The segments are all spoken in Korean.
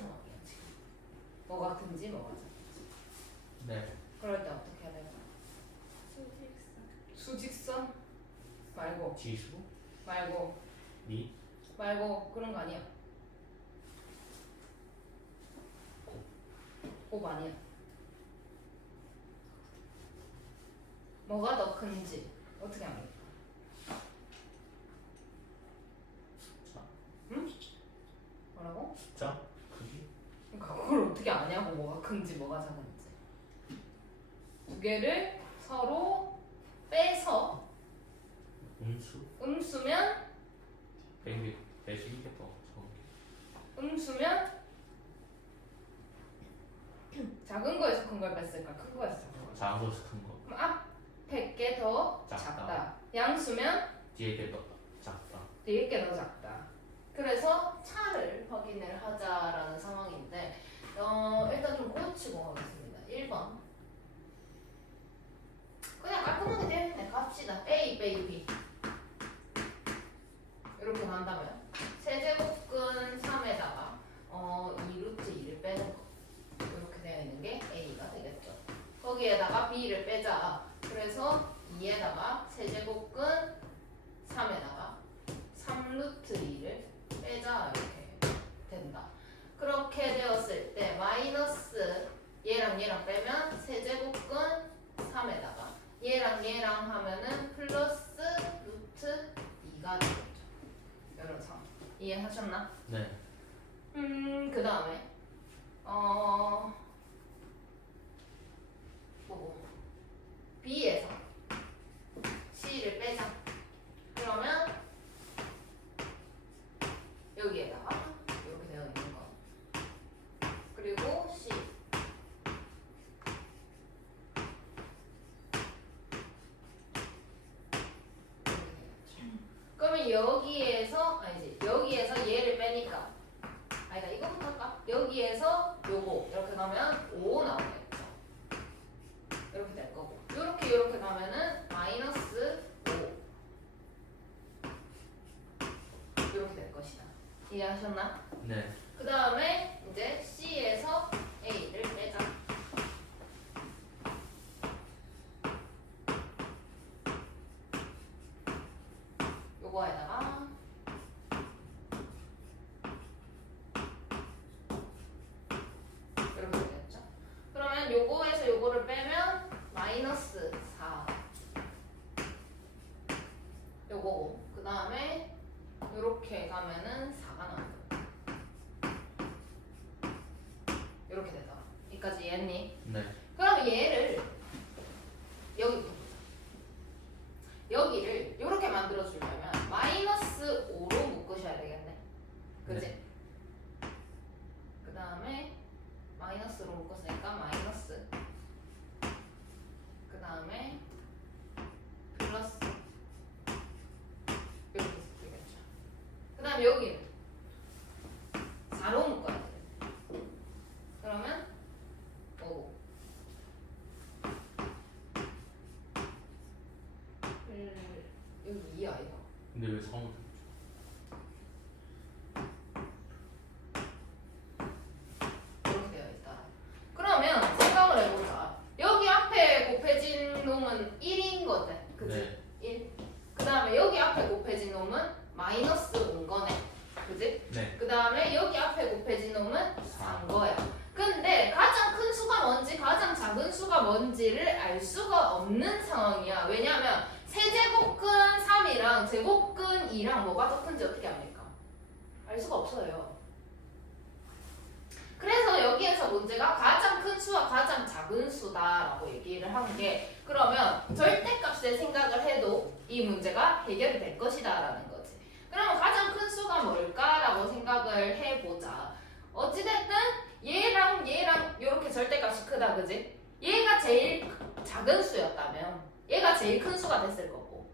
상황이야 지금. 뭐가 큰지 뭐가 작은지. 네. 그럴 때 어떻게 해야 될까? 수직선 말고 지수? 미 그런 거 아니야. 곱 아니야. 뭐가 더 큰지 어떻게 합니까? 숫자. 응? 뭐라고? 숫자? 크기? 그러니까 그걸 어떻게 아냐고. 뭐가 큰지 뭐가 작은지. 두 개를 서로 빼서 음수면 배수이겠다. 음수면 작은 거에서 큰 걸 뺐을까? 큰 거에서 작은 거. 작은 거에서 큰 거. 그럼 앞에 게 더 작다. 양수면 뒤에 게 더 작다. 뒤에 게 더 작다. 그래서 차를 확인을 하자라는 상황인데 일단 좀 고치고 가겠습니다. 1번 그냥 깔끔하게 되어 있네. 갑시다. A 빼기 B 이렇게 간다면 세제곱근 3에다가 2루트 2를 빼는 거 이렇게 되어 있는 게 A가 되겠죠. 거기에다가 B를 빼자. 그래서 2에다가 세제곱근 3에다가 3루트 2를 빼자 이렇게 된다. 그렇게 되었을 때 마이너스 얘랑 얘랑 빼면 세제곱근 3에다가 얘랑 하면은 플러스 루트 2가 되겠죠. 이런 상황 이해하셨나? 네. 그 다음에 B에서 C를 빼자. 그러면 여기에다가 이렇게 되어 있는 거 그리고 C 그러면 여기에서 여기에서 얘를 빼니까 아니다 이거부터 할까? 여기에서 요거 이렇게 가면 5 나오겠죠. 이렇게 될 거고 이렇게 가면은 마이너스 5 이렇게 될 것이다. 이해하셨나? 네. 그 다음에 이제 C에서 A를 빼자. 요거에다가 이렇게 되겠죠. 그러면 요거에서 요거를 빼면 마이너스 4 요거고 그 다음에 요렇게 가면은 4가 나온다. 이렇게 되더라. 여기까지 이해했니? 네. 그럼 얘를 여기부터 보자. 여기를 이렇게 만들어 주려면 마이너스 5로 묶으셔야 되겠네. 그치? 네. 그 다음에 마이너스로 묶었으니까 마이너스 그 다음에 플러스 이렇게 되겠죠. 그 다음에 여기는 4로 묶어야 돼. 그러면 5 여기 2 아이가 근데 왜 3을 이렇게 되어 있다. 그러면 생각을 해보자. 여기 앞에 곱해진 놈은 1인 거지. 그치? 네. 1. 그 다음에 여기 앞에 곱해진 놈은 마이너스 온 거네. 그치? 네. 그 다음에 여기 앞에 곱해진 놈은 4인 거야. 근데 가장 큰 수가 뭔지 가장 작은 수가 뭔지를 알 수가 없는 상황이야. 왜냐하면 세제곱근 3이랑 제곱근 2랑 뭐가 더 큰지 어떻게 압니까? 알 수가 없어요. 그래서 여기에서 문제가 가장 큰 수와 가장 작은 수다라고 얘기를 한 게 그러면 절대값을 생각을 해도 이 문제가 해결이 될 것이다 라는 거지. 그러면 가장 큰 수가 뭘까라고 생각을 해보자. 어찌됐든 얘랑 이렇게 절대값이 크다 그지? 얘가 제일 작은 수였다면 얘가 제일 큰 수가 됐을 거고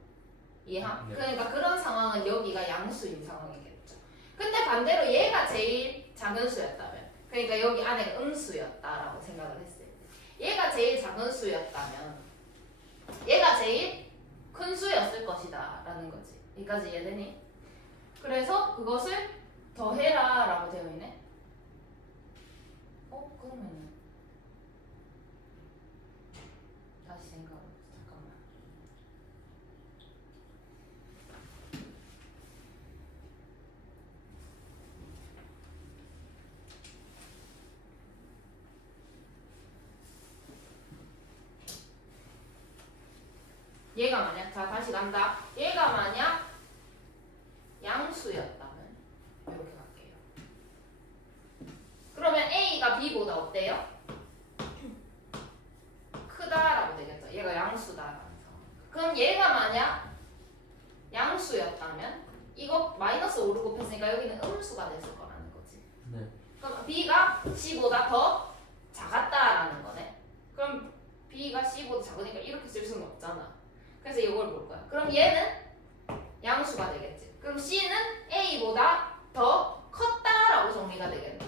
이해하? 네. 그러니까 그런 상황은 여기가 양수인 상황이겠죠. 근데 반대로 얘가 제일 작은 수였다면 그러니까 여기 안에가 음수였다라고 생각을 했을 때 얘가 제일 작은 수였다면 얘가 제일 큰 수였을 것이다 라는 거지. 여기까지 이해되니? 그래서 그것을 더해라 라고 되어 있네. 그러면은 다시 생각을 잠깐만. 얘가 만약 자 다시 간다. 얘가 만약 양수였다면 이렇게 갈게요. 그러면 A가 B보다 어때요? 크다라고 되겠죠. 얘가 양수다라는 상황. 그럼 얘가 만약 양수였다면 이거 마이너스 5를 곱했으니까 여기는 음수가 됐을 거라는 거지. 네. 그럼 B가 C보다 더 작았다라는 거네. 그럼 B가 C보다 작으니까 이렇게 쓸 수는 없잖아. 그래서 이걸 볼 거야. 그럼 얘는 양수가 되겠지. 그럼 C는 A보다 더 컸다라고 정리가 되겠네.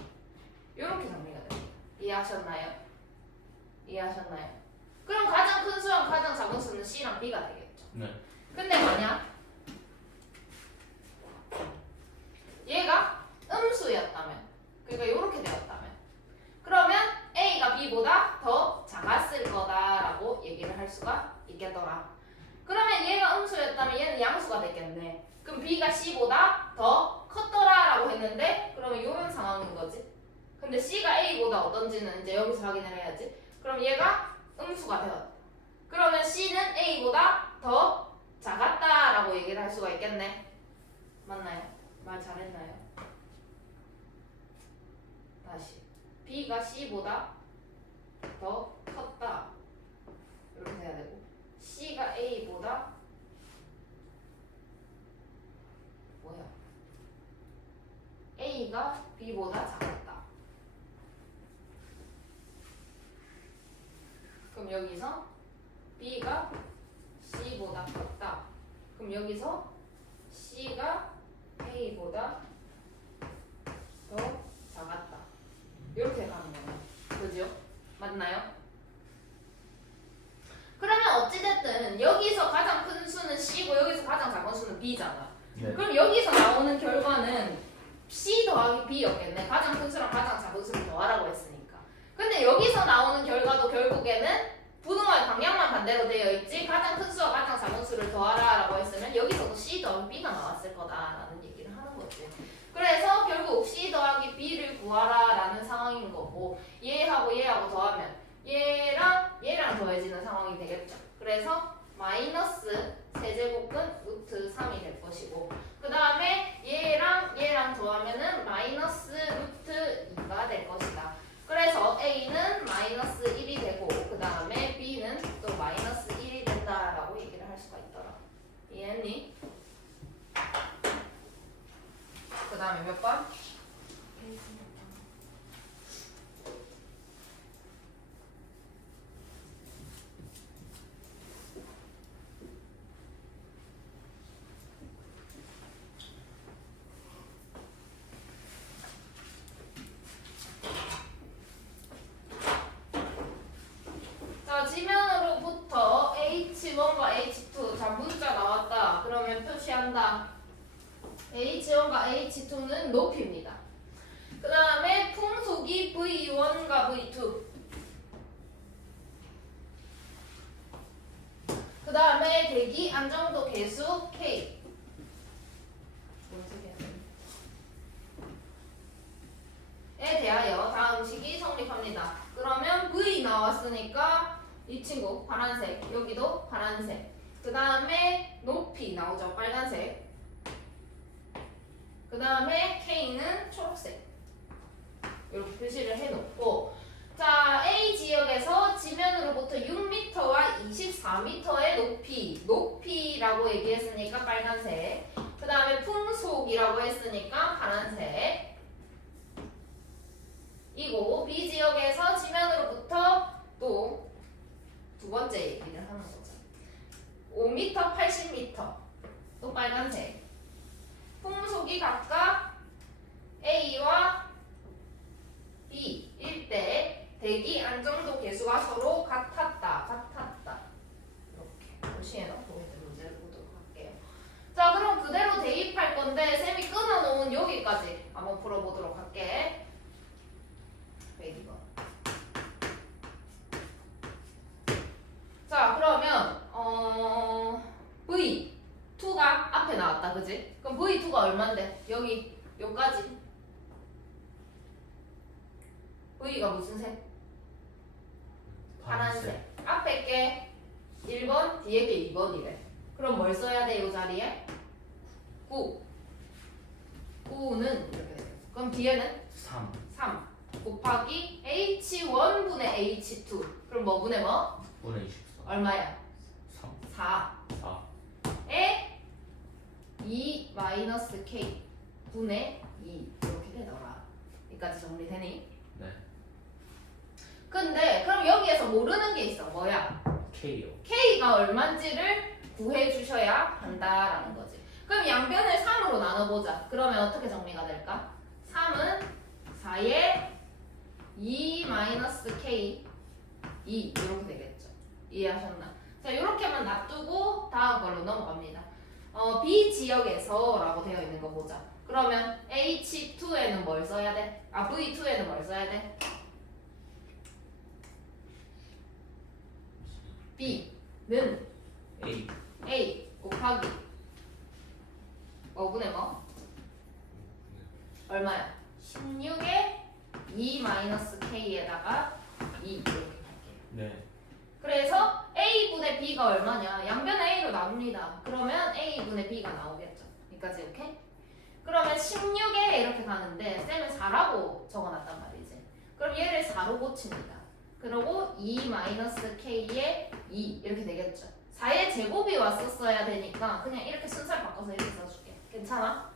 이렇게 정리가 됩니다. 이해하셨나요? 이해하셨나요? 그럼 가장 큰 수랑 가장 작은 수는 C랑 B가 되겠죠. 네. 근데 만약 얘가 음수였다면, 그러니까 이렇게 되었다면, 그러면 A가 B보다 더 작았을 거다라고 얘기를 할 수가 있겠더라. 그러면 얘가 음수였다면 얘는 양수가 됐겠네. 그럼 B가 C보다 더 컸더라라고 했는데, 그러면 이런 상황인 거지. 근데 C가 A보다 어떤지는 이제 여기서 확인을 해야지. 그럼 얘가 음수가 되었다. 그러면 C는 A보다 더 작았다라고 얘기를 할 수가 있겠네. 맞나요? 말 잘했나요? 다시 B가 C보다 더 컸다 이렇게 해야 되고 C가 A보다 뭐야? A가 B보다 작았다. 그럼 여기서 B가 C보다 컸다. 그럼 여기서 C가 A보다 더 작았다. 이렇게 가는 거예요. 그죠? 맞나요? 그러면 어찌됐든 여기서 가장 큰 수는 C고 여기서 가장 작은 수는 B잖아. 네. 그럼 여기서 나오는 결과는 C 더하기 B였겠네. 가장 큰 수랑 가장 작은 수를 더하라고 했으니까. 근데 여기서 나오는 결과도 결국에는 부등호의 방향만 반대로 되어 있지 가장 큰 수와 가장 작은 수를 더하라라고 했으면 여기서도 C 더하기 B가 나왔을 거다라는 얘기를 하는 거지. 그래서 결국 C 더하기 B를 구하라라는 상황인 거고 얘하고 얘하고 더하면 얘랑 더해지는 상황이 되겠죠. 그래서 마이너스 세제곱은 루트 3이 될 것이고 그 다음에 얘랑 더하면은 마이너스 루트 2가 될 것이다. 그래서 A는 마이너스 1이 되고 그 다음에 B는 또 마이너스 1이 된다라고 얘기를 할 수가 있더라. 이해했니? 그 다음에 몇 번? 자, 지면으로부터 H1과 H2 자 문자 나왔다. 그러면 표시한다. H1과 H2는 높이입니다. 그 다음에 풍속이 V1과 V2 그 다음에 대기 안정도 계수 K 에 대하여 다음 식이 성립합니다. 그러면 V 나왔으니까 이 친구 파란색 여기도 파란색 그 다음에 높이 나오죠 빨간색 그 다음에 K는 초록색 이렇게 표시를 해놓고 자 A 지역에서 지면으로부터 6m와 24m의 높이라고 얘기했으니까 빨간색 그 다음에 풍속이라고 했으니까 파란색 이고 B 지역에서 지면으로부터 또 두 번째 얘기를 하는 거죠. 5m, 80m 또 빨간색 풍속이 각각 A와 B일 때 대기 안정도 계수가 서로 같았다. 이렇게 표시해놓고 문제를 보도록 할게요. 자 그럼 그대로 대입할 건데 쌤이 끊어놓은 여기까지 한번 풀어보도록 할게. 102번 V가 무슨 색? 파란색. 앞에 게 1번, 뒤에 게 2번이래. 그럼 뭘 써야 돼, 이 자리에? 9. 9는 이렇게 되겠어. 그럼 뒤에는 3 3 곱하기 H1분의 H2. 그럼 뭐 분의 뭐? 분의 24 얼마야? 3 4. 4 에 2 마이너스 K 분의 2 이렇게 되더라. 여기까지 정리되니? 네 근데 그럼 여기에서 모르는 게 있어. 뭐야? K요 K가 얼마인지를 구해 주셔야 한다라는 거지. 그럼 양변을 3으로 나눠보자. 그러면 어떻게 정리가 될까? 3은 4에 2 마이너스 K 2 이렇게 되겠죠. 이해하셨나? 자, 이렇게만 놔두고 다음 걸로 넘어갑니다. B 지역에서 라고 되어 있는 거 보자. 그러면 H2에는 뭘 써야 돼? 아, V2에는 뭘 써야 돼? B는 A A 곱하기 뭐분의 뭐? 얼마야? 16에 2 마이너스 K에다가 2 이렇게 갈게요. 네 그래서 A분의 B가 얼마냐? 양변 A로 나눕니다. 그러면 A분의 B가 나오겠죠. 여기까지 오케이? 그러면 16에 이렇게 가는데 쌤은 4라고 적어놨단 말이지. 그럼 얘를 4로 고칩니다. 그리고 2 마이너스 K에 2 이렇게 되겠죠. 4의 제곱이 왔었어야 되니까 그냥 이렇게 순서를 바꿔서 이렇게 써줄게. 괜찮아?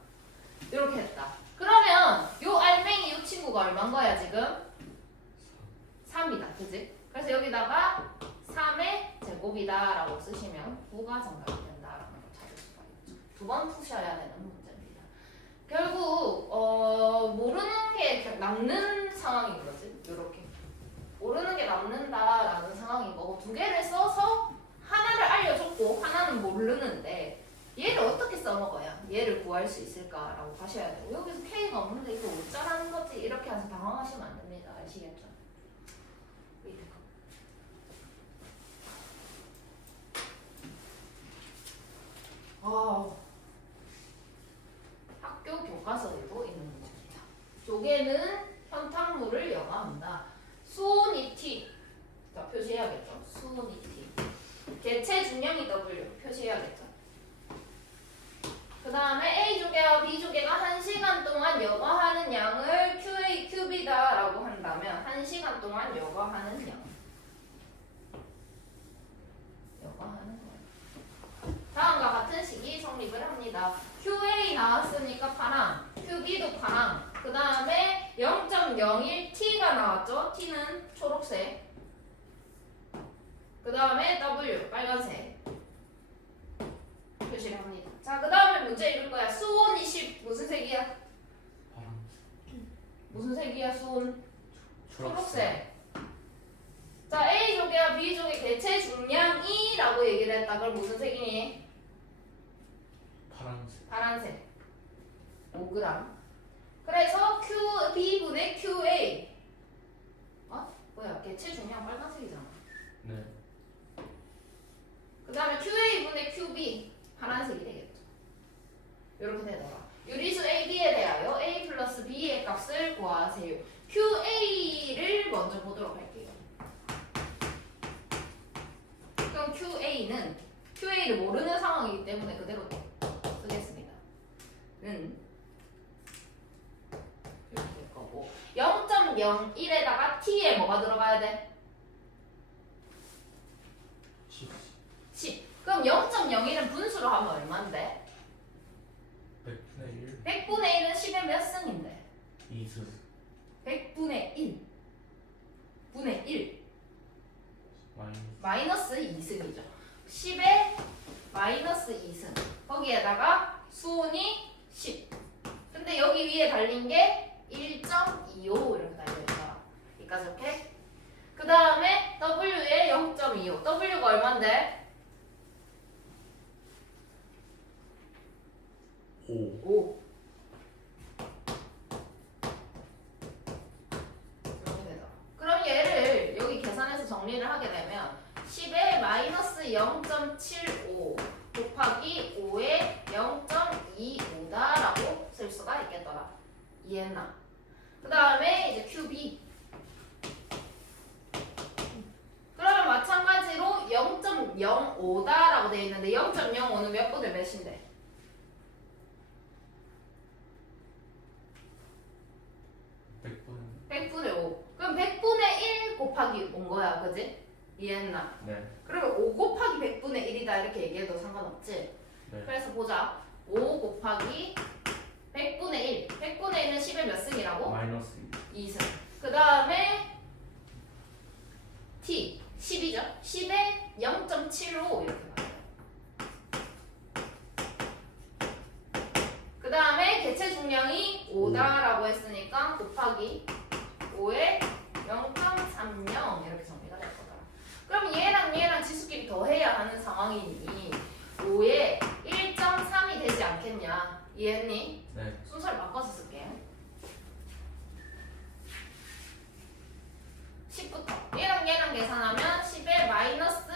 이렇게 했다. 그러면 요 알맹이 요 친구가 얼마인 거야 지금? 3이다. 그지? 그래서 여기다가 3의 제곱이다 라고 쓰시면 9가 정답이 된다라는 걸 찾을 수가 있죠. 두 번 푸셔야 되는 문제입니다. 결국 모르는 게 남는 상황인 거지. 이렇게 모르는 게 남는다라는 상황인 거고 두 개를 써서 하나를 알려줬고 하나는 모르는데 얘를 어떻게 써먹어야 얘를 구할 수 있을까라고 하셔야 되고 여기서 K가 없는데 이거 어쩌라는 거지 이렇게 해서 당황하시면 안 됩니다. 아시겠죠? 밑에 거. 학교 교과서에도 있는 문제입니다. 조개는 현탕물을 영화한다. 수온이 T. 자, 표시해야겠죠. 수온이 T. 개체 중량이 W. 표시해야겠죠. 그 다음에 A 조개와 B 조개가 1시간 동안 여과하는 양을 QA, QB다 라고 한다면 1시간 동안 여과하는 양. 여과하는 양. 다음과 같은 식이 성립을 합니다. QA 나왔으니까 파랑, QB도 파랑, 그 다음에 0.01T가 나왔죠? T는 초록색, 그 다음에 W 빨간색 표시를 합니다. 자, 그 다음에 문제 읽을 거야. 수온 20 무슨 색이야? 파란색 무슨 색이야 수온? 초록색 초록색. 자, A 조개와 B 조개 개체 중량이 라고 얘기를 했다. 그럼 무슨 색이니? 파란색 파란색 5g. 그래서 B분의 QA 뭐야 개체 중량 빨간색이잖아. 네 그 다음에 QA분의 QB 파란색이 되겠죠. 이렇게 되더라. 유리수 AB에 대하여 A 플러스 B의 값을 구하세요. QA를 먼저 보도록 할게요. 그럼 QA를 모르는 상황이기 때문에 그대로 쓰겠습니다. 는 이렇게 될 거고 0.01에다가 T에 뭐가 들어가야 돼? 10. 그럼 0.01은 분수로 하면 얼마인데? 100분의 1 100분의 1은 10의 몇 승인데? 2승 100분의 1 분의 1 마이너스 마이너스 2승이죠. 10의 마이너스 2승. 거기에다가 수온이 10. 근데 여기 위에 달린 게 1.25 이렇게 달려있더라. 여기까지 오케이? 그 다음에 W에 0.25. W가 얼만데? 5 5. 이렇게 되더라. 그럼 얘를 여기 계산해서 정리를 하게 되면 10에 마이너스 0.75 곱하기 5에 0.25다라고 쓸 수가 있겠더라. 이해했나? 그 다음에 이제 QB 0.05다라고 되어 있는데 0.05는 몇 분의 몇인데? 100분의 5. 그럼 100분의 1 곱하기 온 거야, 그지? 이해했나? 네. 그러면 5 곱하기 100분의 1이다 이렇게 얘기해도 상관없지? 네. 그래서 보자. 5 곱하기 100분의 1. 100분의 1은 10의 몇 승이라고? 마이너스 2승. 그 다음에 t 10이죠. 10에 0.75 이렇게 나와요. 그 다음에 개체 중량이 5다라고 했으니까 곱하기 5에 0.30 이렇게 정리가 될 거다. 그럼 얘랑 지수끼리 더해야 하는 상황이니 5에 1.3이 되지 않겠냐. 이해했니? 네. 순서를 바꿔서 쓸게. 10부터 얘랑 계산하면 10에 마이너스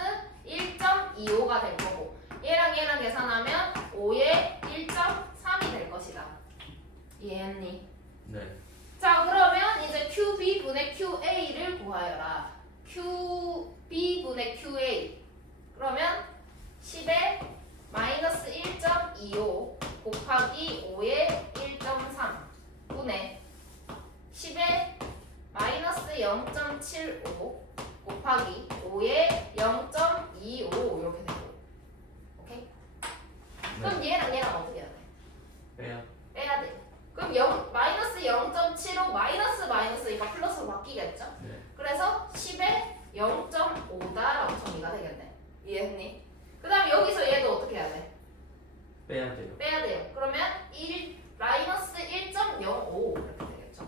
1.25가 될 거고 얘랑 계산하면 5에 1.3이 될 것이다. 이해했니? 네. 자 그러면 이제 QB분의 QA를 구하여라. QB분의 QA 그러면 10에 마이너스 1.25 곱하기 5에 1.3 분의 10에 마이너스 0.75 곱하기 5에 0.25 이렇게 되고 오케이? 그럼 네. 얘랑 어떻게 해야 돼? 빼야. 빼야 돼. 그럼 마이너스 0.75 마이너스 이거 플러스로 바뀌겠죠? 네. 그래서 10에 0.5다라고 정리가 되겠네. 이해했니? 그 다음에 여기서 얘도 어떻게 해야 돼? 빼야 돼요. 빼야 돼요. 그러면 마이너스 1.05 이렇게 되겠죠?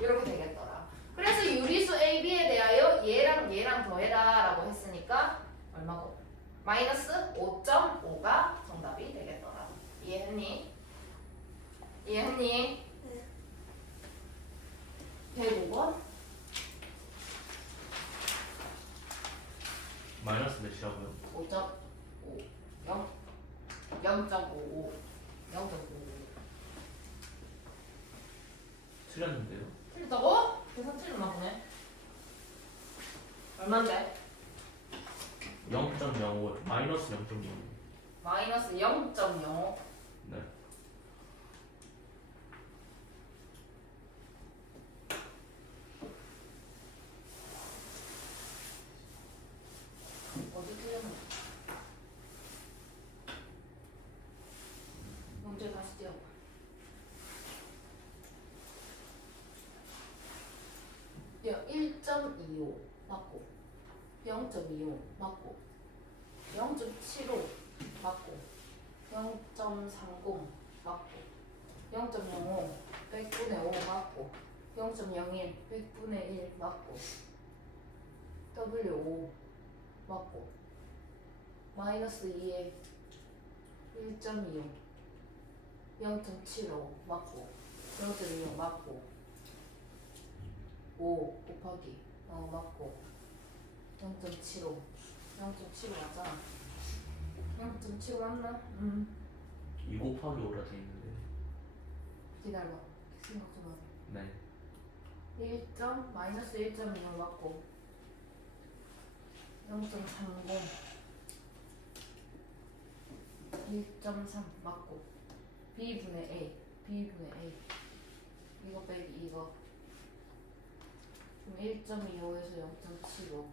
이렇게 되겠더라. 그래서 유리수 AB에 대하여 얘랑 더해라 라고 했으니까 얼마고? 마이너스 5.5가 정답이 되겠더라. 이해했니? 이해했니? 네. 105번? 마이너스 몇이라고요? 5.5 0.55 0.55 틀렸는데요? 틀렸다고? 계산 틀렸나 보네. 얼만데? 0.05 마이너스 0.05. 마이너스 0.05 네. 어디 틀렸나? 문제 다시 띄워봐. 야, 1.25 맞고 0.25 맞고 0.75 맞고 0.30 맞고 0.05 100분의 5 맞고 0.01 100분의 1 맞고 W5 맞고 마이너스 2에 1.25 0.75 맞고 0.25 맞고 5 곱하기 맞고 0.75 0.75 맞잖아. 0.75 맞나? 2 곱하기 5라 돼 있는데. 기다려봐. 생각 좀 하게. 네. 마이너스 1.25 맞고 0.30 1.3 맞고 B분의 A 이거 빼기 이거 그럼 1.25에서 0.75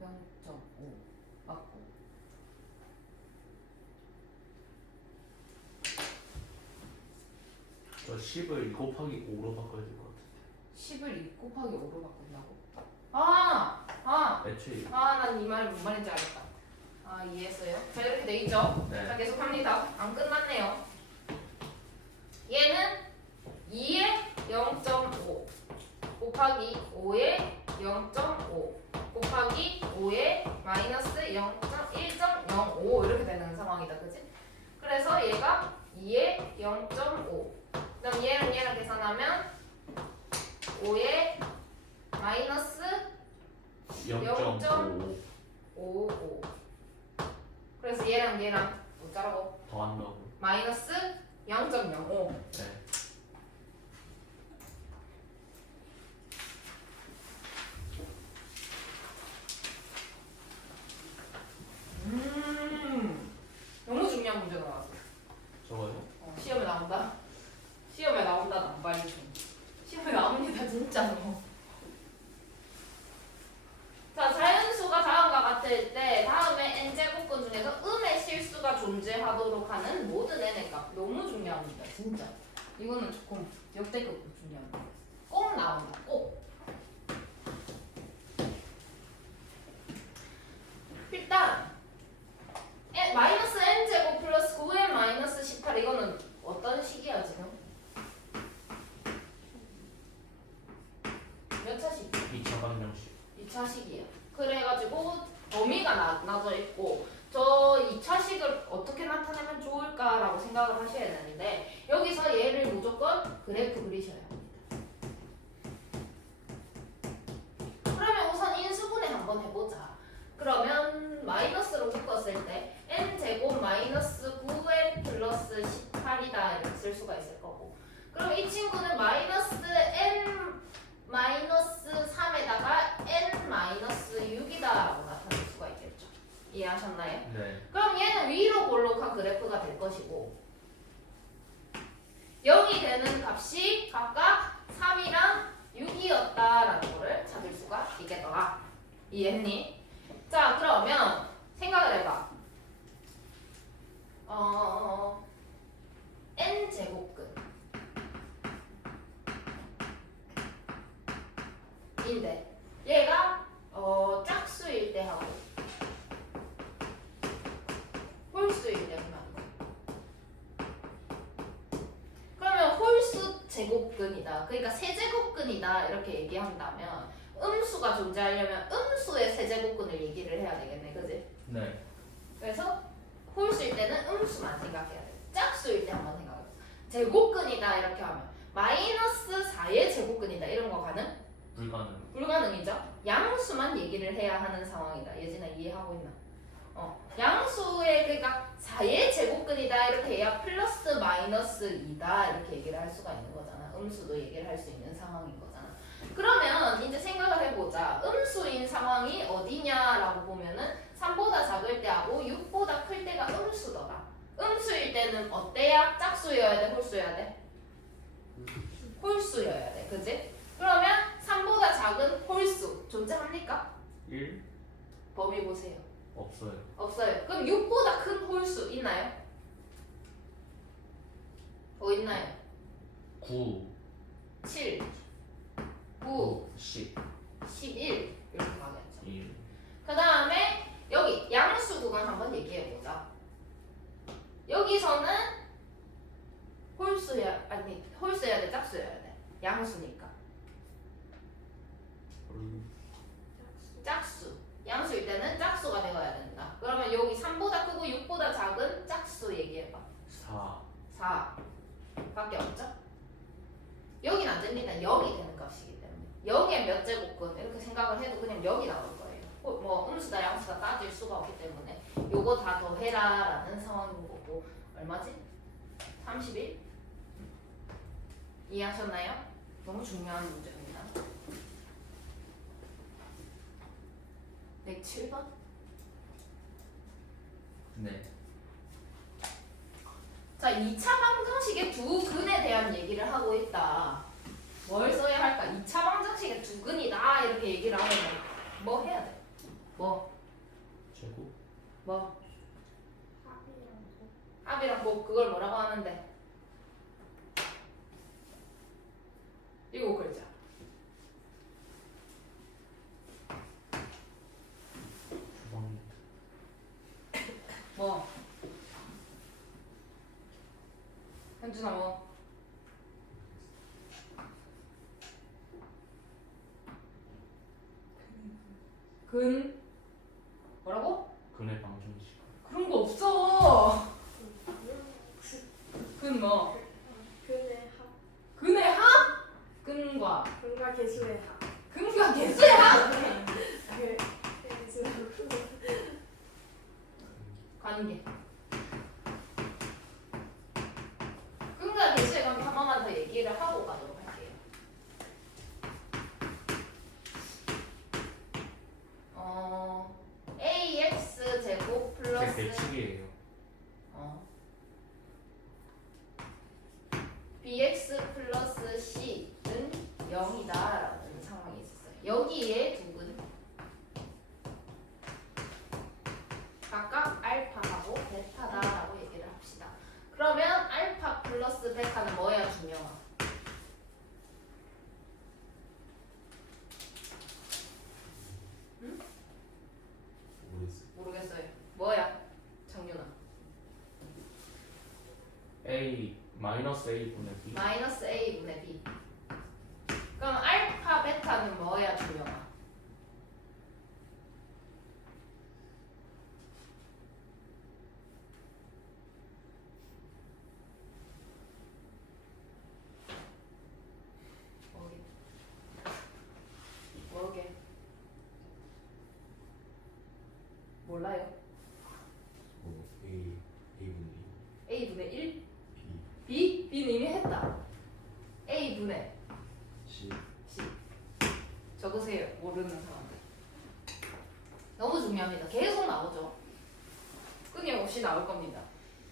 0.5 맞고 저 10을 2 곱하기 5로 바꿔야 될 것 같은데. 10을 2 곱하기 5로 바꾼다고? 애초에 난 이 말이 뭔 말인지 알겠다. 이해했어요? 자, 이렇게 돼 있죠? 네. 자, 계속 합니다. 안 끝났네요. 얘는 2에 0.5 곱하기 5에 0.5 곱하기 5에 마이너스 1.05 이렇게 되는 상황이다. 그치? 그래서 얘가 2에 0.5 그다음 얘랑 계산하면 5에 마이너스 0.5 55 그래서 얘랑 어쩌라고? 더한다고. 마이너스 0.05. 네. 너무 중요한 문제가 나왔어. 저거요? 시험에 나온다. 시험에 나온다. 안 빨리 좀. 시험에 나옵니다 진짜로. 자, 자연수가 다음과 같을 때 다음에 n제곱근 중에서 음의 실수가 존재하도록 하는 모든 n의 값. 너무 중요합니다 진짜. 이거는 조금 역대급 중요합니다. 꼭 나온다. 꼭. 일단 마이너스 n제곱 플러스 9n 마이너스 18 이거는 어떤 식이야 지금? 몇 차식? 2차 방정식. 2차식이에요. 그래가지고 범위가 나눠져 있고 저 2차식을 어떻게 나타내면 좋을까라고 생각을 하셔야 되는데 여기서 얘를 무조건 그래프 그리셔야 합니다. 그러면 우선 인수분해 한번 해보자. 그러면 마이너스로 묶었을 때 n제곱 마이너스 9n 플러스 18이다 이렇게 쓸 수가 있을 거고 그럼 이 친구는 마이너스 n 마이너스 3에다가 n 마이너스 6이다 라고 나타낼 수가 있겠죠. 이해하셨나요? 네. 그럼 얘는 위로 볼록한 그래프가 될 것이고 0이 되는 값이 각각 3이랑 6이었다라는 거를 찾을 수가 있겠더라. 이해했니? 자 그러면 생각을 해봐. n제곱근 인데 얘가 짝수일 때 하고 홀수일 때 하면 그러면 홀수 제곱근이다. 그러니까 세제곱근이다 이렇게 얘기한다면 음수가 존재하려면 음수의 세제곱근을 얘기를 해야 되겠네, 그지? 네. 그래서 홀수일 때는 음수만 생각해야 돼. 짝수일 때 한번 생각해. 제곱근이다 이렇게 하면 마이너스 4의 제곱근이다 이런 거 가능? 불가능. 불가능이죠. 양수만 얘기를 해야 하는 상황이다. 예진아 이해하고 있나? 양수의 그러니까 4의 제곱근이다 이렇게 해야 플러스 마이너스 2다 이렇게 얘기를 할 수가 있는 거잖아. 음수도 얘기를 할 수 있는 상황인 거잖아. 그러면 이제 생각을 해보자. 음수인 상황이 어디냐라고 보면은 3보다 작을 때하고 6보다 클 때가 음수더라. 음수일 때는 어때야? 짝수여야 돼? 홀수여야 돼? 홀수여야 돼. 그지? 그러면 3보다 작은 홀수 존재합니까? 1 범위 보세요. 없어요. 없어요. 그럼 6보다 큰 홀수 있나요? 있나요? 9 7 9 10 11 이렇게 가겠죠. 1 그 다음에 여기 양수 구간 한번 얘기해보자. 여기서는 홀수야 아니 홀수여야 돼 짝수여야 돼? 양수니까 짝수. 양수일 때는 짝수가 되어야 된다. 그러면 여기 3보다 크고 6보다 작은 짝수 얘기해봐. 4 4 밖에 없죠? 여긴 안 됩니다. 0이 되는 값이기 때문에 0의 몇 제곱근 이렇게 생각을 해도 그냥 0이 나올 거예요. 뭐 음수다 양수다 따질 수가 없기 때문에 요거 다 더해라 라는 상황인 거고 얼마지? 31? 이해하셨나요? 너무 중요한 문제입니다. 107번? 네. 자, 2차 방정식의 두 근에 대한 얘기를 하고 있다. 뭘 써야 할까? 2차 방정식의 두 근이다 이렇게 얘기를 하면 뭐 해야 돼? 뭐? 제곱 뭐? 합이랑 뭐 그걸 뭐라고 하는데? 이거 글자. 주방 뭐? 현준아 뭐? 근 뭐라고? 근의 방정식. 그런 거 없어. 근 뭐? 근의 합. 근의 합? 근과 근과 개수의 합. 근과 개수의 합? 개수하고 관계. 하나 더 얘기를 하고 가도록 할게요. ax 제곱 제 플러스 대칭이에요. bx 플러스 c는 0이다라는 상황이 있었어요. 여기에 두 근 각각 알파하고 베타다라고 얘기를 합시다. 그러면 알파 플러스 베타는 뭐야, 준영아? 모르겠어요. 모르겠어요. 뭐야, 정윤아? A 마이너스 A 분의 B. 마이너스 a분의 b. 그럼 알파 베타는 뭐야, 준영아? 뭐게? 몰라요? a분의 1? b? b는 이미 했다. a분의 C. c. 적으세요. 모르는 사람들. 너무 중요합니다. 계속 나오죠. 끊임없이 나올 겁니다.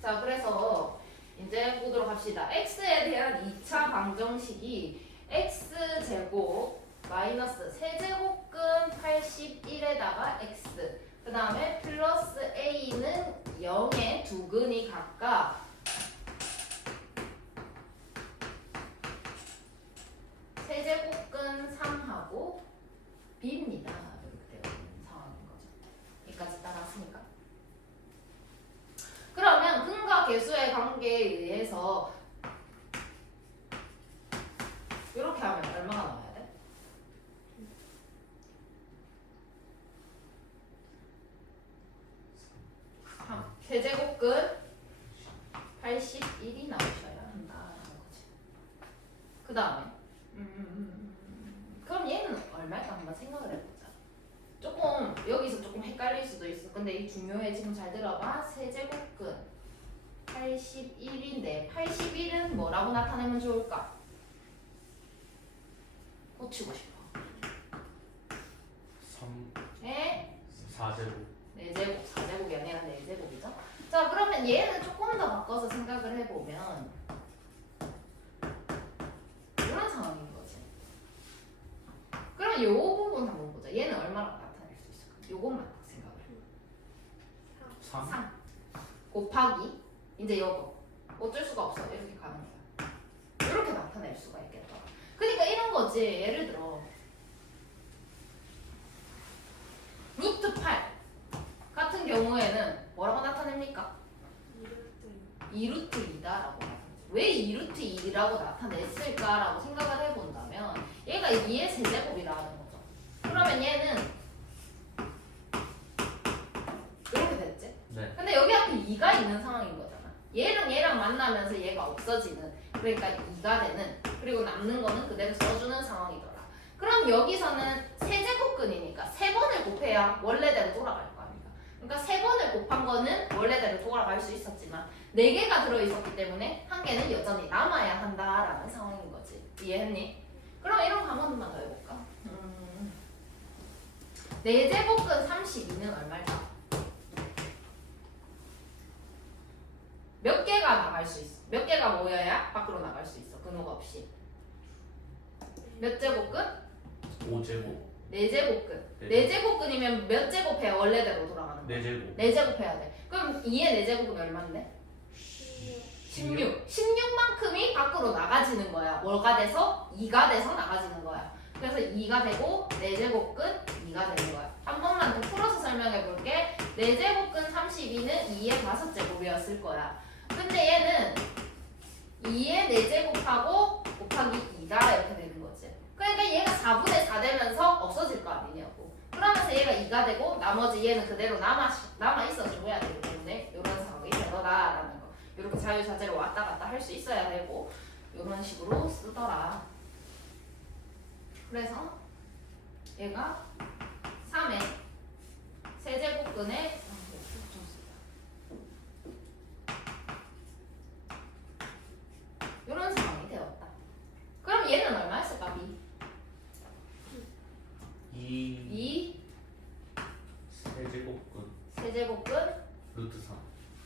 자, 그래서 이제 보도록 합시다. x에 대한 2차 방정식이 x제곱 마이너스 세제곱근 81에다가 x 그 다음에 플러스 a는 0의 두 근이 각각 세제곱근 3하고 b입니다. 이렇게 되어 있는 상황인 거죠. 여기까지 따라왔으니까. 그러면 근과 계수의 관계에 의해서 이렇게 하면 얼마가 나와야 돼? 세제곱근 81이 나오셔야 한다라는 거지. 그 다음에 그럼 얘는 얼마일까 한번 생각을 해보자. 조금 여기서 조금 헷갈릴 수도 있어. 근데 이 중요해. 지금 잘 들어봐. 세제곱근 81인데 81은 뭐라고 나타내면 좋을까? 고치고 싶어. 3 네? 4제곱. 4제곱, 4제곱이 아니라 4제곱이죠. 자, 그러면 얘는 조금 더 바꿔서 생각을 해보면 이런 상황인 거지. 그러면 이 부분 한번 보자. 얘는 얼마나 나타낼 수 있을까? 요것만 딱 생각을 해. 3. 3 곱하기 이제 요거 어쩔 수가 없어. 이렇게 가는 거야. 이렇게 나타낼 수가 있겠다. 그러니까 이런 거지. 예를 들어 루트 8 같은 경우에는 뭐라고 나타냅니까? 2루트 2다라고 나타내죠. 왜 2루트 2라고 나타냈을까라고 생각을 해본다면 얘가 2의 세제곱이라는 거죠. 그러면 얘는 이렇게 됐지? 네. 근데 여기 앞에 2가 있는 상황인 거잖아. 얘랑 만나면서 얘가 없어지는, 그러니까 2가 되는, 그리고 남는 거는 그대로 써주는 상황이더라. 그럼 여기서는 세제곱근이니까 3번을 곱해야 원래대로 돌아갈 거 아닙니까? 그러니까 3번을 곱한 거는 원래대로 돌아갈 수 있었지만 4개가 들어있었기 때문에 1개는 여전히 남아야 한다라는 상황인 거지. 이해했니? 그럼 이런 거 한 번만 더 해볼까? 4제곱근 32는 얼마일까? 몇 개가 나갈 수 있어? 몇 개가 모여야 밖으로 나갈 수 있어? 근호가 없이. 몇 제곱근? 5제곱. 4제곱근. 네. 4제곱근이면 몇 제곱해야 원래대로 돌아가는 거야? 4제곱. 4제곱 해야 돼. 그럼 2의 4제곱은 얼마인데? 16. 16만큼이 밖으로 나가지는 거야. 뭐가 돼서? 2가 돼서 나가지는 거야. 그래서 2가 되고 4제곱근 2가 되는 거야. 한 번만 더 풀어서 설명해 볼게. 4제곱근 32는 2의 5제곱이었을 거야. 근데 얘는 2의 4제곱하고 곱하기 2가 이렇게 되는 거지. 그러니까 얘가 4분의 4 되면서 없어질 거 아니냐고. 그러면서 얘가 2가 되고 나머지 얘는 그대로 남아 있어 줘야 되기 때문에 이런 상황이 되더라라는 거. 이렇게 자유자재로 왔다 갔다 할 수 있어야 되고 이런 식으로 쓰더라. 그래서 얘가 3의 세제곱근의 이런 상황이 되었다. 루트 3.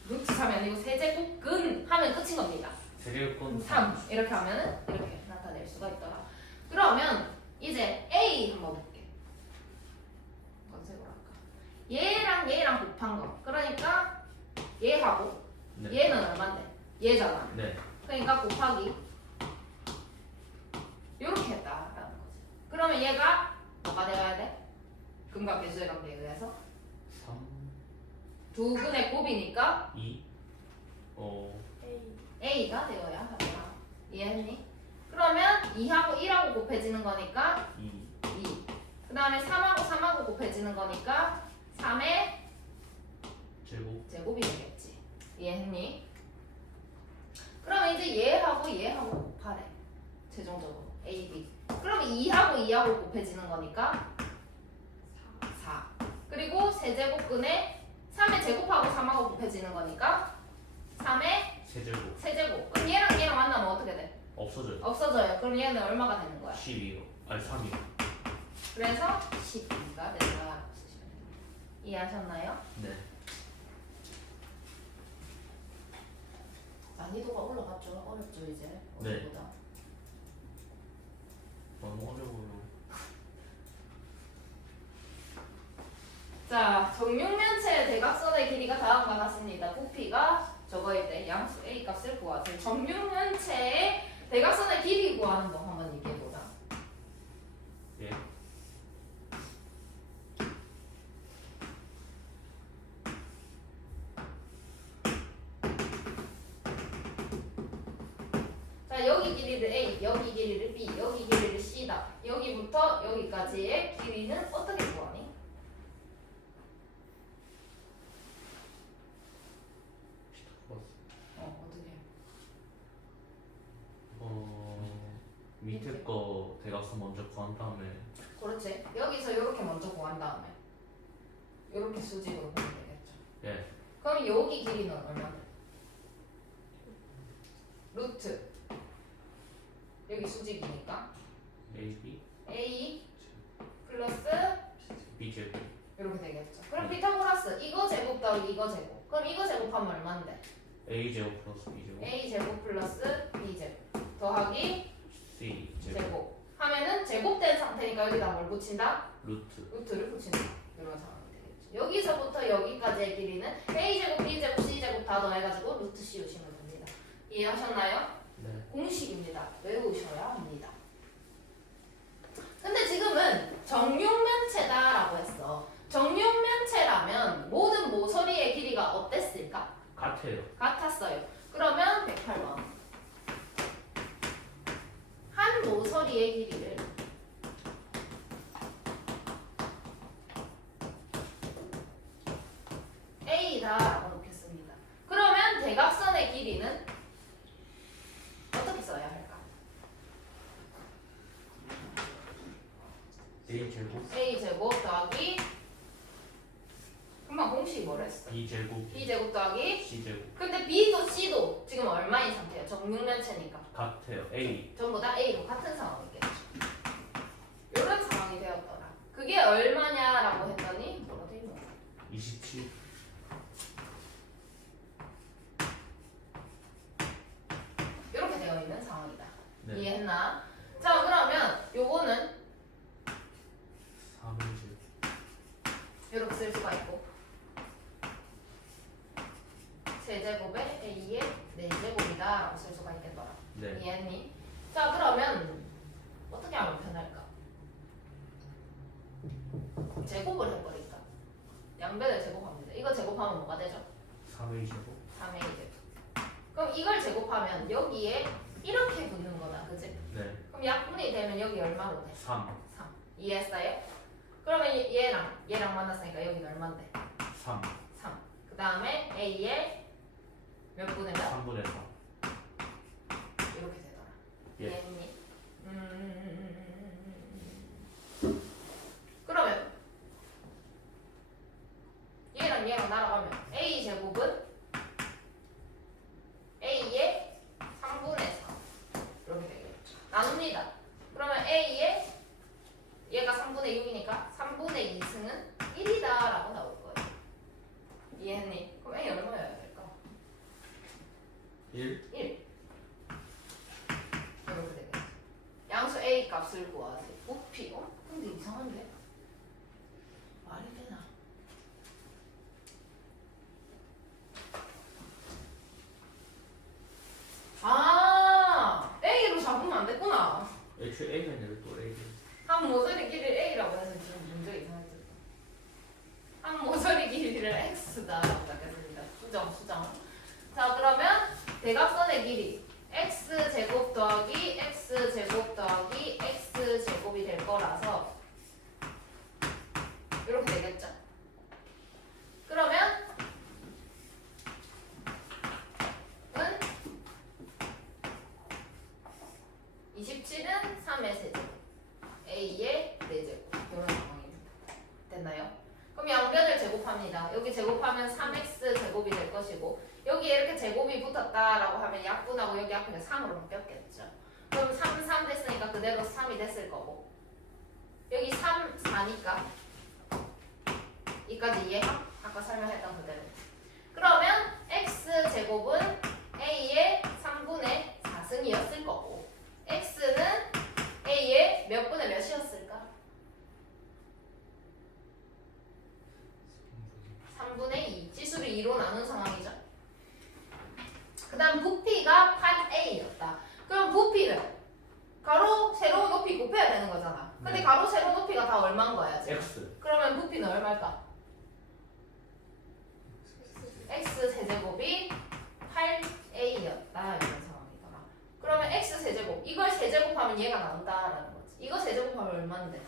루트 3이 아니고 세제곱근 하면 끝인 겁니다. 세제곱근 3 이렇게 하면은 이렇게 나타낼 수가 있더라. 그러면 이제 A 한번 볼게. 검색을 할까? 얘랑 얘랑 곱한 거. 그러니까 얘하고 네. 얘는 얼마인데? 얘잖아. 네. 그러니까 곱하기 이렇게 했다라는 거지. 그러면 얘가 뭐가 되어야 돼? 근과 계수의 관계에 의해서 3, 두 근의 곱이니까 2, A. A가 되어야 하더라. 이해했니? 그러면 2하고 1하고 곱해지는 거니까 2. 2. 그 다음에 3하고 3하고 곱해지는 거니까 3의 제곱. 제곱이 되겠지. 이해했니? 그러면 이제 얘하고 얘하고 곱하래. 최종적으로 A, B. 그러면 2하고 2하고 곱해지는 거니까 4. 그리고 세제곱근에 3의 제곱하고 3하고 곱해지는 거니까 3의 세제곱. 세제곱. 그럼 얘랑 얘랑 만나면 어떻게 돼? 없어져요. 없어져요. 그럼 얘는 얼마가 되는 거야? 12요. 아니 3이요. 그래서 12가 된다. 쓰시면 됩니다. 이해하셨나요? 네. 난이도가 올라갔죠? 어렵죠 이제? 네. 어제보다. 너무 어려워요. 자, 정육면체의 대각선의 길이가 다음과 같습니다. 부피가 저거일 때 양수 A 값을 구하세요. 정육면체의 대각선의 길이 구하는 법 한번 얘기해보자. 예. 자, 여기 길이를 A, 여기 길이를 B, 여기 길이를 C다. 여기부터 여기까지의 길이는 어떻게 구하니? 어떻게? 밑에 거 대각선 먼저 구한 다음에 그렇지. 여기서 이렇게 먼저 구한 다음에 이렇게 수직으로 보면 되겠죠. 예. 그럼 여기 길이는 얼마나? 루트 여기 수직이니까 AB A 플러스 B 제곱. 이렇게 되겠죠. 그럼 피타고라스 이거 제곱 더하기 이거 제곱. 그럼 이거 제곱하면 얼마인데? A 제곱 플러스 B 제곱. A 제곱 플러스 B 제곱 더하기 C 제곱. 제곱 하면은 제곱된 상태니까 여기다 뭘 붙인다? 루트. 루트를 붙인다. 이런 상황이 되겠죠. 여기서부터 여기까지의 길이는 A 제곱, B 제곱, C 제곱 다 더해가지고 루트 씌우시면 됩니다. 이해하셨나요? 네. 공식입니다. 외우셔야 합니다. 근데 지금은 정육면체다라고 했어. 정육면체라면 모든 모서리의 길이가 어땠을까? 같아요. 같았어요. 그러면 108번. 한 모서리의 길이를 A다라고 놓겠습니다. 그러면 대각선의 길이는 어떻게 써야 할까? A 제곱. A 제곱 더하기 금방 공식이 뭐라 했어? B 제곱. B 제곱 더하기 C 제곱. 근데 B도 C도 지금 얼마인 상태예요? 정육면체니까 같아요. A. 전부 다 A로 같은 상황이겠죠. 이런 상황이 되었더라. 그게 얼마냐라고 했더니 뭐가 돼 있노? 27. 이렇게 되어 있는 상황이다. 네. 이해했나? 자 그러면 요거는 3의 제곱. 이렇게 쓸 수가 있고 세제곱에 A의 4제곱이다 라고 쓸 수가 있겠더라. 네. 이해했니? 자 그러면 어떻게 하면 편할까? 제곱을 해버릴까? 양변을 제곱합니다. 이거 제곱하면 뭐가 되죠? 3의 제곱. 3의 제곱. 그럼 이걸 제곱하면 여기에 이렇게 붙는 거다. 그지? 네. 그럼 약분이 되면 여기 얼마로 돼? 3. 3. 이해했어요? 그러면 얘랑 만났으니까 여기는 얼만데? 3. 3. 그 다음에 A의 몇 분의 몇? 3분의 4. 이렇게 되더라. 예. 이해했니? 그러면 얘랑 날아가면 A 제곱은 A의 3분의 4 이렇게 되겠죠. 나눕니다. 그러면 A의 얘가 3분의 6이니까 3분의 2승은 1이다 라고 나올 거예요. 이해했니? 그럼 A 얼마 1. 이렇게 되겠죠. 양수 A 값을 구하세요. 부피. 근데 이상한데? 말이 되나? 아, A로 잡으면 안 됐구나. 애초에 A가 있는데 또 A. 한 모서리 길이를 A라고 해서 지금 문제가 이상해졌다. 한 모서리 길이를 X다라고 잡겠습니다. 수정. 자, 그러면 대각선의 길이 X제곱 더하기 X제곱 더하기 X제곱이 될 거라서 이렇게 되겠죠? 그러면 은 27은 3의 세제곱 A의 4제곱 이런 상황입니다. 됐나요? 그럼 양변을 제곱합니다. 여기 제곱하면 3x 제곱이 될 것이고 여기에 이렇게 제곱이 붙었다라고 하면 약분하고 여기 앞에 3으로 바뀌었겠죠. 그럼 3 됐으니까 그대로 3이 됐을 거고 여기 3, 4니까 이까지 이해? 아까 설명했던 그대로. 그러면 x제곱은 a의 3분의 4승이었을 거고 x는 a의 몇 분의 몇이었을까? 3분의 2. 지수를 2로 나눈 상황이죠. 그 다음 부피가 8a였다. 그럼 부피는 가로, 세로, 높이 곱해야 되는 거잖아. 근데 네. 가로, 세로, 높이가 다 얼마인 거야 지금? X. 그러면 부피는 얼마일까? x 세제곱이 8a였다 이런 상황이더라. 그러면 x 세제곱 이걸 세제곱하면 얘가 나온다라는 거지. 이거 세제곱하면 얼마인데?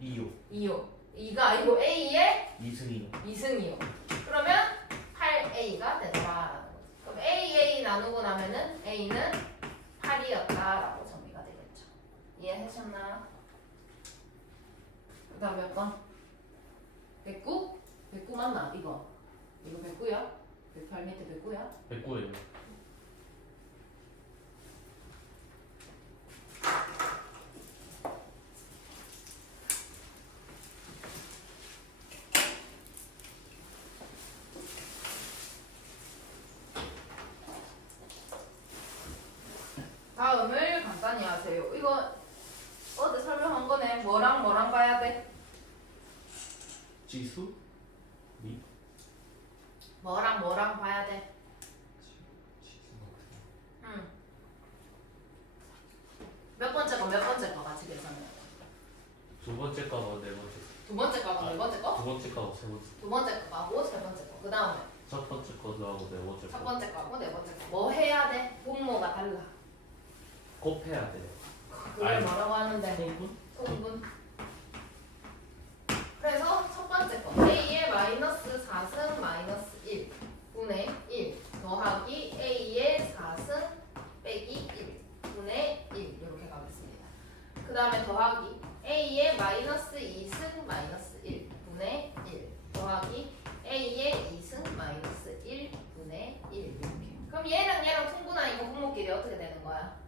2요. 2요. 2가 아니고 a의 2승 2요. 2승이요. 그러면 8a가 되더라라는 거지. 그럼 a 나누고 나면은 a는 8이었다라고 정리가 되겠죠. 이해하셨나? 그 다음 몇 번? 109? 109 맞나? 이거 109야? 108 밑에 109야? 109예요. 다음을 간단히 하세요. 이거 어제 설명한 거네. 뭐랑 봐야 돼? 지수? 미? 뭐랑 봐야 돼? 응. 몇 번째 거 같이 계산해. 두 번째 거하고 네 번째. 두 번째 거하고 네 번째 거? 두 번째 거하고 세 번째. 두 번째 거하고 세 번째 거. 그 다음에 첫 번째 거하고 네 번째 첫 거. 번째 거하고 네 번째 거. 뭐 해야 돼? 분모가 달라. 곱해야 돼요. 그걸 아니. 뭐라고 하는데? 성분? 통분. 그래서 첫 번째 거 a의 마이너스 4승 마이너스 1 분의 1 더하기 a의 4승 빼기 1 분의 1 이렇게 가겠습니다. 그 다음에 더하기 a의 마이너스 2승 마이너스 1 분의 1 더하기 a의 2승 마이너스 1 분의 1 이렇게. 그럼 얘랑 통분하니까 분모끼리 어떻게 되는 거야?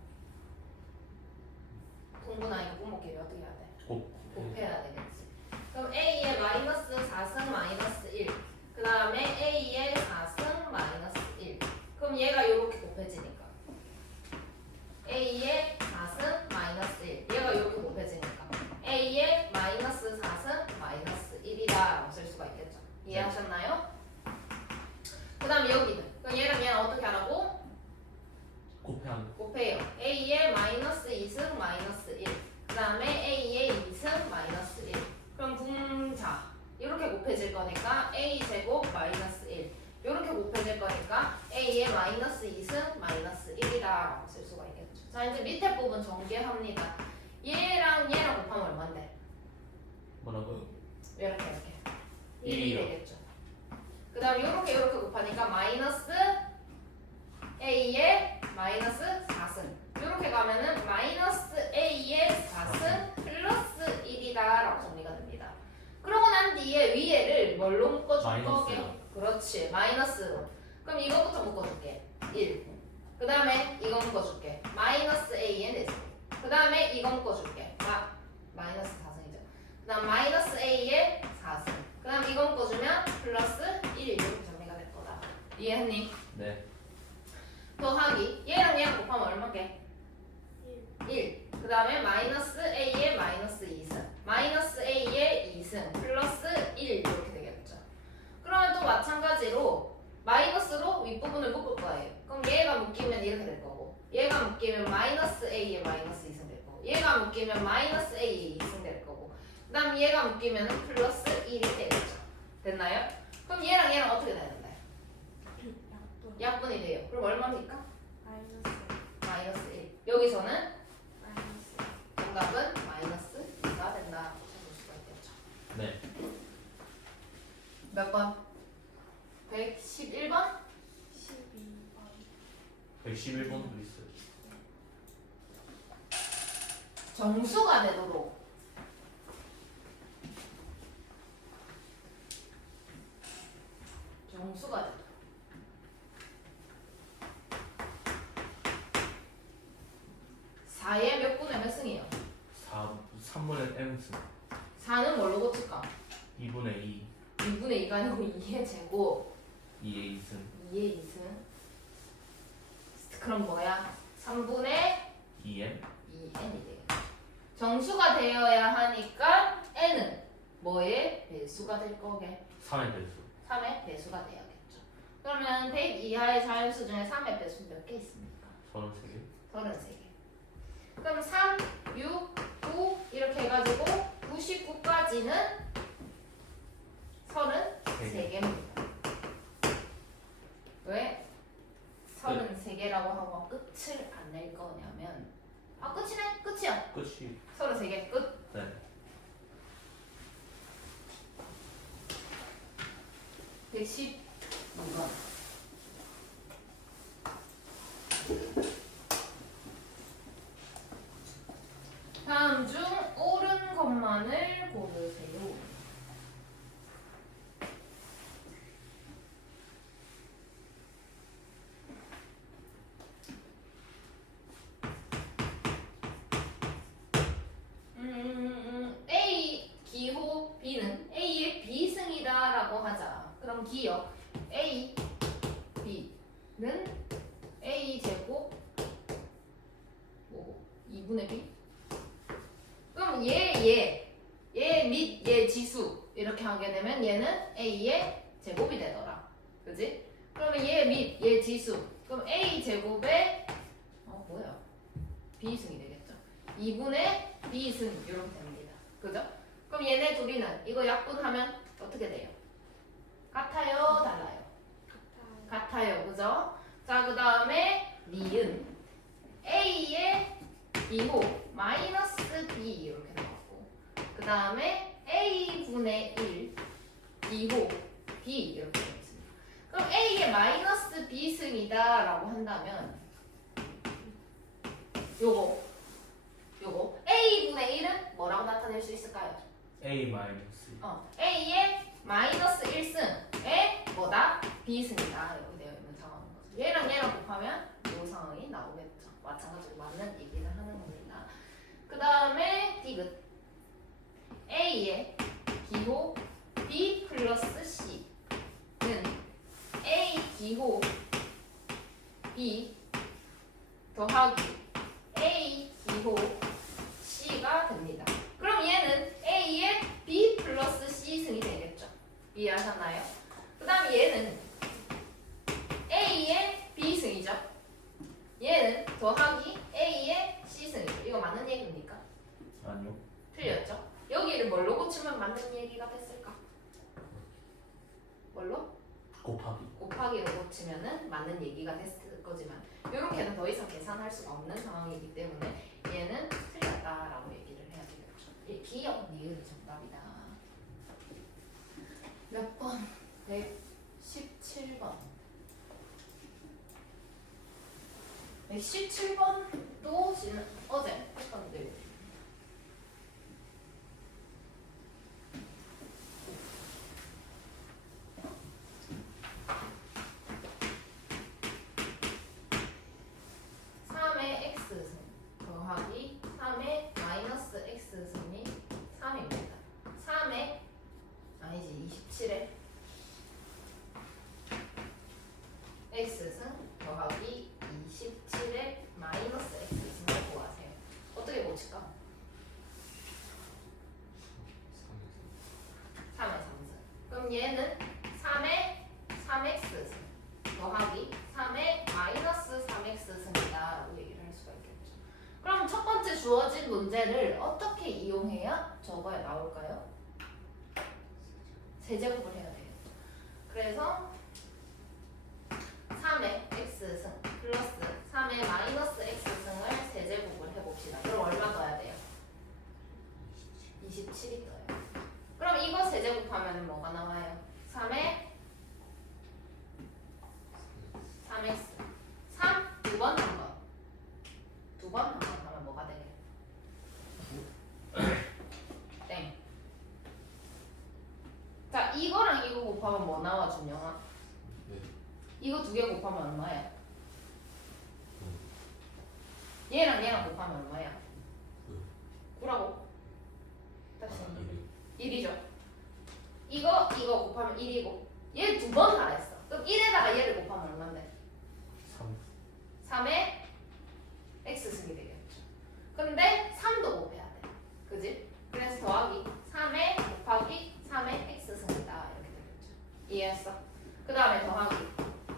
통분하니까 분모끼리 어떻게 해야 돼? 곱해야 되겠지. 그럼 a의 마이너스 4승 마이너스 1. 그 다음에 a의 4승 마이너스 1. 그럼 얘가 이렇게 곱해지니까 a의 4승 마이너스 1. 얘가 이렇게 곱해지니까 a의 마이너스 4승 마이너스 1이다 쓸 수가 있겠죠. 이해하셨나요? 그 다음에 여기는 그럼 얘랑 어떻게 하라고? 곱해하는. 곱해요. a의 마이너스 2승 마이너스 1. 그 다음에 a의 2승 마이너스 1. 그럼 분자 이렇게 곱해질 거니까 a제곱 마이너스 1. 이렇게 곱해질 거니까 a의 마이너스 2승 마이너스 1이다 쓸 수가 있겠죠. 자 이제 밑에 부분 정리합니다. 얘랑 곱하면 얼마인데? 뭐라고요? 이렇게 1이 일이요. 되겠죠. 그 다음 이렇게 곱하니까 마이너스 a의 마이너스 4승 이렇게 가면은 마이너스 a의 4승 플러스 1이다 라고 정리가 됩니다. 그러고 난 뒤에 위에를 뭘로 묶어줄 거게? 마이너스요. 그렇지 마이너스로. 그럼 이거부터 묶어줄게 1. 그 다음에 이거 묶어줄게 마이너스 a의 4승. 그 다음에 이거 묶어줄게 마이너스 4승이죠. 그 다음 마이너스 a의 4승. 그 다음 이거 묶어주면 플러스 1 이렇게 정리가 될 거다. 이해했니? 네. 더하기 얘랑 얘랑 곱하면 얼마게? 1. 그 다음에 마이너스 a의 마이너스 2승 마이너스 a의 2승 플러스 1 이렇게 되겠죠. 그러면 또 마찬가지로 마이너스로 윗부분을 묶을 거예요. 그럼 얘가 묶이면 이렇게 될 거고 얘가 묶이면 마이너스 a의 마이너스 2승 될 거고 얘가 묶이면 마이너스 a의 2승 될 거고 그 다음 얘가 묶이면 플러스 1이 되겠죠. 됐나요? 그럼 얘랑 얘랑 어떻게 되는데? 약분. 약분이 돼요. 그럼 얼마입니까? 마이너스. 마이너스 1. 여기서는 마이너스. 정답은 마이너스 2가 된다고 찾을 수가 있겠죠. 네. 몇 번? 111번? 12번. 111번도 있어요. 정수가 되도록 정수가 되도록 4의 몇 분의 몇 승이에요? 3분의 m승 4는 뭘로 고칠까? 2분의 2 2분의 2가 아니고 2의 제곱 2의 2승 2의 2승 그럼 뭐야? 3분의 2m 2n이 되겠죠. 정수가 되어야 하니까 n은 뭐의 배수가 될 거게? 3의 배수 3의 배수가 돼야겠죠. 그러면 100 이하의 자연수 중에 3의 배수 몇 개 있습니까? 33개 33개. 그럼 3, 6, 9 이렇게 해가지고 99까지는 33개입니다. 왜? 33개라고 하고 끝을 안 낼 거냐면 끝이네? 끝이야. 끝이 33개 끝. 네 112번. 다음 중 옳은 것만을 고르세요. A 기호 B는 A의 B승이다라고 하자. 그럼 기억 A, B는 A 제곱 2분의 B? 그럼 얘 및 얘 지수 이렇게 하게 되면 얘는 A의 제곱이 되더라. 그지? 그러면 얘 및 얘 지수 그럼 A 제곱의 뭐야? B승이 되겠죠. 2분의 B승 이렇게 됩니다. 그죠? 그럼 얘네 둘이는 이거 약분하면 어떻게 돼요? 같아요? 달라요? 같아요. 같아요. 그죠? 자, 그 다음에 니은 A의 B호 마이너스 B 이렇게 나왔고 그 다음에 A분의 1 B호 B 이렇게 되겠습니다. 그럼 A의 마이너스 B승이다 라고 한다면 요거 A분의 1은 뭐라고 나타낼 수 있을까요? a 마이너스 A의 마이너스 1승에 뭐다? B승이다 이렇게 되어 있는 상황인 거죠. 얘랑 얘랑 곱하면 이 상황이 나오겠죠. 마찬가지로 맞는 얘기를 하는 겁니다. 그 다음에 디귿 A의 기호 B 플러스 C는 A 기호 B 더하기 A 기호 C가 됩니다. 그럼 얘는 A의 B 플러스 C승이 되겠죠. 이해하셨나요? 그 다음 얘는 A의 B승이죠. 얘는 더하기 A의 C승이죠. 이거 맞는 얘기입니까? 아니요 틀렸죠? 여기를 뭘로 고치면 맞는 얘기가 됐을까? 뭘로? 곱하기 곱하기로 고치면은 맞는 얘기가 됐을 거지만 이렇게는 더 이상 계산할 수가 없는 상황이기 때문에 얘는 틀렸다라고 얘기를 해야 되겠죠. 이 기억 니은이 정답이다. 몇 번? 117번. 117번도 어제 했던데. X승 더하기 3의 마이너스 X승이 3입니다. 3의 아니지 27의 X승 더하기 2 칠까? 3의 3승. 그럼 얘는 3의 3x승 더하기 3의 마이너스 3x승이다 라고 얘기를 할 수가 있겠죠. 그럼 첫 번째 주어진 문제를 어떻게 이용해야 저거에 나올까요? 세제곱을 해야 돼요. 그래서 3의 x승 플러스 3의 마이너스 x승을 세제곱을 해봅시다. 그럼 얼마 더해야 돼요? 27이 떠요. 그럼 이거 세제곱하면 뭐가 나와요? 3의 3x 3 두 번 한 번. 두 번 한 번 하면 뭐가 되게? 땡. 자 이거랑 이거 곱하면 뭐 나와 준영아? 이거 두 개 곱하면 얼마야? 얘랑 얘랑 곱하면 얼마야? 9라고? 다시 1이죠. 이거 곱하면 1이고 얘 두 번 하라 했어. 그럼 1에다가 얘를 곱하면 얼마인데? 3의 x승이 되겠죠. 근데 3도 곱해야 돼. 그지? 그래서 더하기 3의 곱하기 3의 x승이다 이렇게 되겠죠. 이해했어? 그 다음에 더하기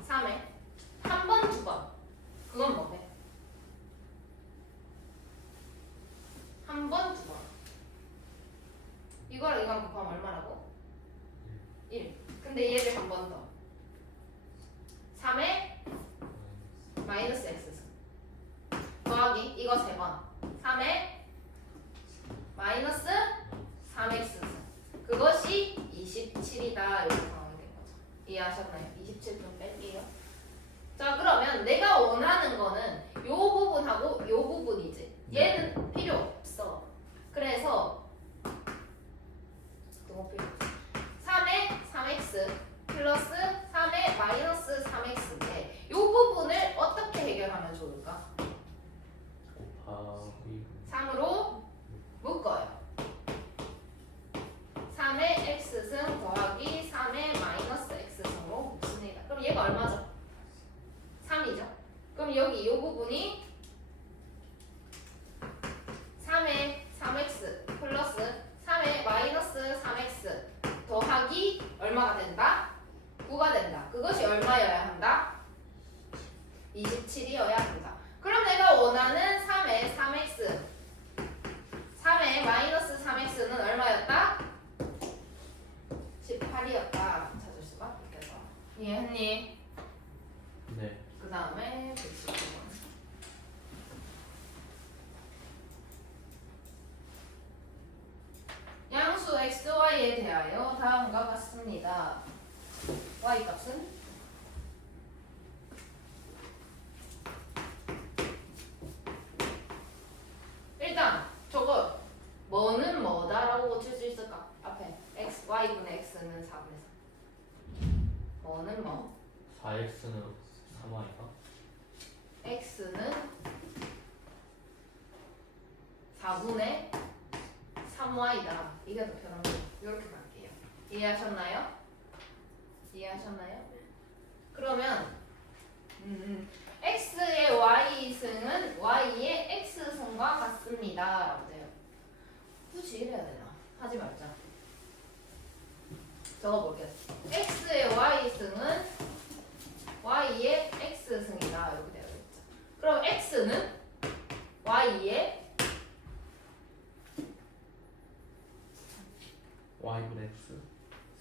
3의 한 번, 두 번. 그건 뭐해? 한 번, 두 번. 이거랑 이거랑 곱하면 얼마라고? 1. 근데 얘를 한 번 더. 3의 마이너스 x승 더하기 이거 세 번. 3의 마이너스 3x승. 그것이 27이다. 이렇게 상황이 된 거죠. 이해하셨나요? 27분 뺄게요. 자 그러면 내가 원하는 거는 요 부분하고 요 부분이지. 얘는 필요 없어. 그래서 너무 필요 없어. 3의 3x 플러스 3의 마이너스 3x인데 요 부분을 어떻게 해결하면 좋을까? 곱하기 3으로 묶어요. 3의 x승 더하기 3의 마이너스 x승으로 묶습니다. 그럼 얘가 얼마죠? 3이죠. 그럼 여기 이 부분이 3의 3x 플러스 3의 마이너스 3x 더하기 얼마가 된다? 9가 된다. 그것이 얼마여야 한다? 27이어야 한다. 그럼 내가 원하는 3의 3x 3의 마이너스 3x는 얼마였다? 18이었다. 찾을 수가 있겠어. 이해했니? 네. 그 다음에 119번. 양수 x, y에 대하여 다음과 같습니다. y 값은 일단 저거 뭐는 뭐다라고 고칠 수 있을까? 앞에 x, y분의 x는 4분의 3. 뭐는 뭐? 4x는 3y가 x는 4분의 3y다. 이게 더 편합니다. 이렇게 갈게요. 이해하셨나요? 이해하셨나요? 그러면 x의 y승은 y의 x승과 같습니다. 라고 돼요. 굳이 이래야 되나? 하지 말자. 적어볼게요. x의 y승은 y의 x승이다. 이렇게 되어 있죠. 그럼 x는 y의 y분의 x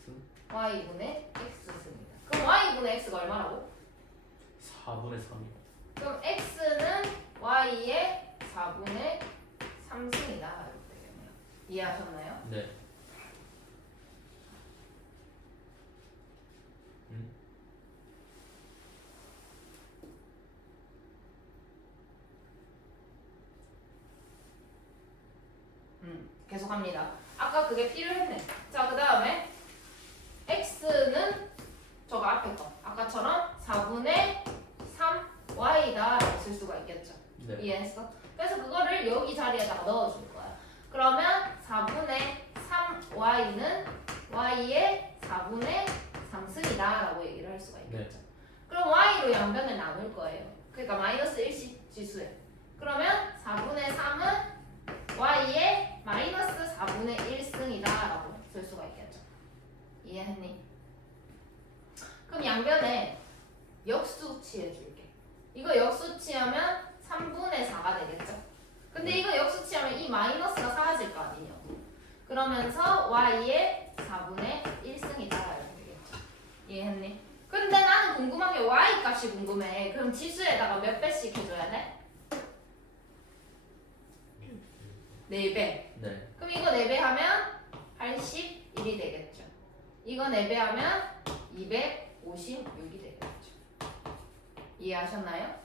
승 y분의 x승이다. 그럼 y분의 x가 얼마라고? 4분의 3이요. 그럼 x는 y의 4분의 3승이다. 이렇게 되겠네요. 이해하셨나요? 네. 계속합니다. 아까 그게 필요했네. 자, 그 다음에 x는 저거 앞에 거 아까처럼 4분의 3y다 라고 쓸 수가 있겠죠. 네. 이해했어? 그래서 그거를 여기 자리에다가 넣어줄 거야. 그러면 4분의 3y는 y의 4분의 3승이다 라고 얘기를 할 수가 있겠죠. 네. 그럼 y로 양변을 나눌 거예요. 그러니까 마이너스 1씩 지수에. 그러면 4분의 3은 y의 마이너스 4분의 1승이다 라고 쓸 수가 있겠죠. 이해했니? 그럼 양변에 역수 취해줄게. 이거 역수 취하면 3분의 4가 되겠죠. 근데 이거 역수 취하면 이 마이너스가 사라질 거 아니냐고. 그러면서 y의 4분의 1승이다 이렇게 되겠죠. 이해했니? 근데 나는 궁금한 게 y 값이 궁금해. 그럼 지수에다가 몇 배씩 해줘야 돼? 4배. 네. 그럼 이거 4배 하면 81이 되겠죠. 이거 4배 하면 256이 되겠죠. 이해하셨나요?